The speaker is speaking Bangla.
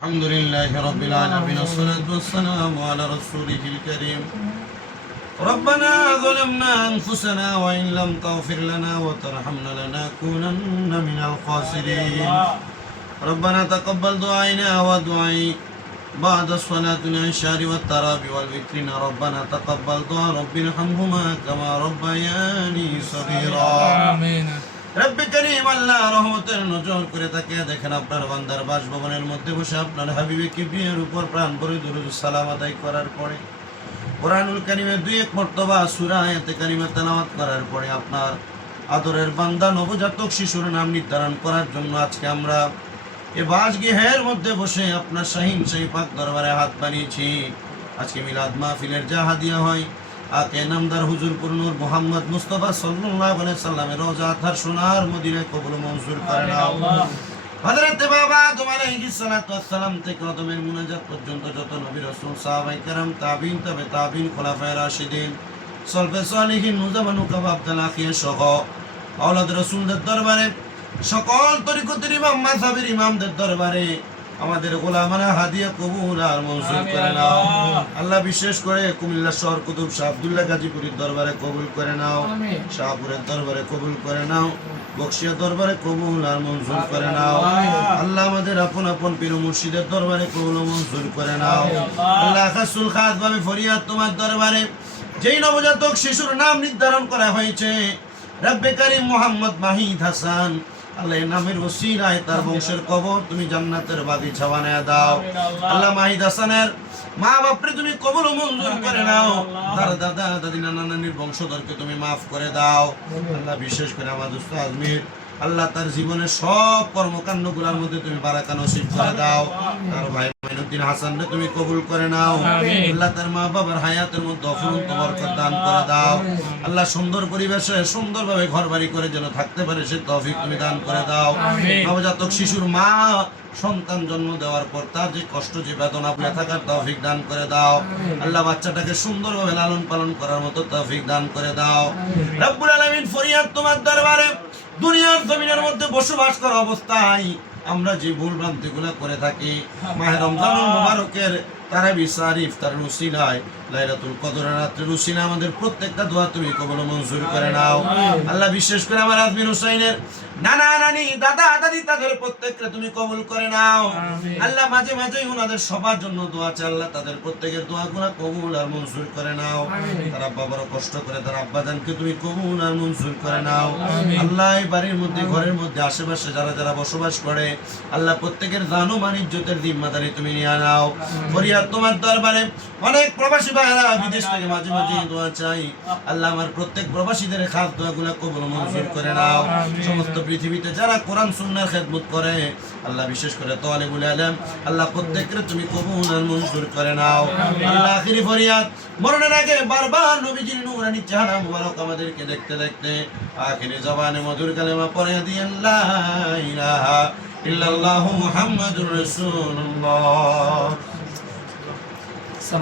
الحمد لله رب العالمين والصلاة والسلام على رسوله الكريم. ربنا ظلمنا أنفسنا وإن لم تغفر لنا وترحمنا لنكونن من الخاسرين. ربنا تقبل دعائنا ودعاء بعد الصلاة العشاء والتراويح والوتر. ربنا تقبل دعاء رب ارحمهما كما ربياني صغيرا. آمين. রব্বে করিম আল্লাহ রহমতের নজর করে তাকিয়ে দেখেন আপনার বান্দার বাসভবনের মধ্যে বসে আপনার হাবিবে কিবরিয়ার উপর প্রাণ ভরে দুরূদ সালাম আদায় করার পরে কোরআনুল কারীমের দুই এক মর্তবা সূরা আয়াতে কারিমা তেলাওয়াত করার পরে আপনার আদরের বান্দা নবজাতক শিশুর নাম নির্ধারণ করার জন্য আজকে আমরা এই বাসগৃহের মধ্যে বসে আপনার শাহীন শাহী পাক দরবারে হাত বাড়িয়েছি। আজকে মিলাদ মাহফিলের যা হাদিয়া হয় আকে নামদার হুজুরপুর নূর মুহাম্মদ মুস্তাফা সাল্লাল্লাহু আলাইহি সাল্লামের রওজা আতহার সোনার মদিনায় কবুল মঞ্জুর করে নাও। হযরত বাবা আদম আলাইহিস সালাতু ওয়াস সালাম থেকে আদমের মুনাজাত পর্যন্ত যত নবী রাসূল সাহাবায়ে কেরাম তাবিঈন তবে তাবিঈন খোলাফায়ে রাশিদিন সলফে সালিহিন নুজামানু কাবাবদাল আখিয়া সহ আওলাদ রাসূলদের দরবারে সকল তরিকতের ইমাম মাযহাবের ইমামদের দরবারে আমাদের গোলামানা হাদিয়া কবুল আর মঞ্জুর করে নাও। আল্লাহ বিশেষ করে কুমিল্লা শহর কুতুব শাহ আব্দুল্লাহ গাজীপুরের দরবারে কবুল করে নাও, শাহপুরের দরবারে কবুল করে নাও, বকশিয়া দরবারে কবুল আর মঞ্জুর করে নাও। আল্লাহ আমাদের আপন আপন পীর মুর্শিদের দরবারে কবুল ও মঞ্জুর করে নাও। আল্লাহ খাসুল খাস ভাবে ফরিয়াদ তোমার দরবারে যেই নবজাতক শিশুর নাম নির্ধারণ করা হয়েছে রব্বে করিম মুহাম্মদ মাহিদ হাসান, আল্লাহ নামের ওসিলায় তার বংশের কবর তুমি জান্নাতের বাগিচা বানায় দাও। আল্লাহ মাহিদ হাসানের মা বাপরে তুমি কবুল ও মঞ্জুর করে নাও। তার দাদা দাদি নানা নানির বংশধরকে তুমি মাফ করে দাও। আল্লাহ বিশেষ করে আমাদের উস্তাদ আজমির আল্লাহ তার জীবনের সব কর্মকাণ্ডগুলোর মধ্যে তুমি বারাকা নসিব করে দাও। তার ভাই মাইনুদ্দিন হাসানকে তুমি কবুল করে নাও। আল্লাহ তার মা বাবার হায়াতের মধ্যে অফুরন্ত বরকত দান করে দাও। আল্লাহ সুন্দর পরিবেশে সুন্দরভাবে ঘর বাড়ি করে যেন থাকতে পারে সে তৌফিক তুমি দান করে দাও। নবজাতক শিশুর মা সন্তান জন্ম দেওয়ার পর তার যে কষ্ট যে বেদনা ভুলে থাকার তৌফিক দান করে দাও। আল্লাহ বাচ্চাটাকে সুন্দরভাবে লালন পালন করার মতো তৌফিক দান করে দাও। রব্বুল আলামিন ফরিয়াদ তোমার দরবারে দুনিয়ার জমিনের মধ্যে বসবাস করা অবস্থায় আমরা যে ভুল ভ্রান্তিগুলো করে থাকি মাহে রমজানুল মুবারকের তারাবি শরীফ তার উসিলায় লাইলাতুল কদরের রাতের উসিলায় আমাদের প্রত্যেকটা দোয়া তুমি কবুল ও মঞ্জুর করে নাও। আল্লাহ বিশেষ করে আমার আজমির হুসাইনের নানা নানি দাদা দাদি তাদের প্রত্যেককে তুমি কবুল করে নাও। আল্লাহ মাঝে মাঝে ওনাদের সবার জন্য দোয়া চাই, আল্লাহ তাদের প্রত্যেকের দোয়াগুলো কবুল আর মঞ্জুর করে নাও। তারা বাবার কষ্ট করে তার আব্বাজানকে তুমি কবুল আর মঞ্জুর করে নাও। আল্লাহ এই বাড়ির মধ্যে ঘরের মধ্যে আশেপাশে যারা যারা বসবাস করে আল্লাহ প্রত্যেকের জান ও মাল ইজ্জতের জিম্মাদারি তুমি নিয়ে নাও। ফরিয়াদ তোমার দরবারে অনেক প্রবাসী ভাইরা বিদেশ থেকে মাঝে মাঝে দোয়া চাই, আল্লাহ আমার প্রত্যেক প্রবাসীদের খাস দোয়াগুলো কবুল ও মঞ্জুর করে নাও। সমস্ত পৃথিবীতে যারা কোরআন সুন্নাহর খেদমত করে আল্লাহ বিশেষ করে তালিবুল ইলম আল্লাহ প্রত্যেককে তুমি কবুল আর মঞ্জুর করে নাও। আল্লাহ আখিরি ফরিয়াদ মরণের আগে বারবার নবীজির নূরানি চেহারা মুবারক আমাদেরকে দেখতে দেখতে আখিরি জবানে মধুর কালেমা পড়ে দিয়েন লা ইলাহা ইল্লাল্লাহু মুহাম্মাদুর রাসূলুল্লাহ।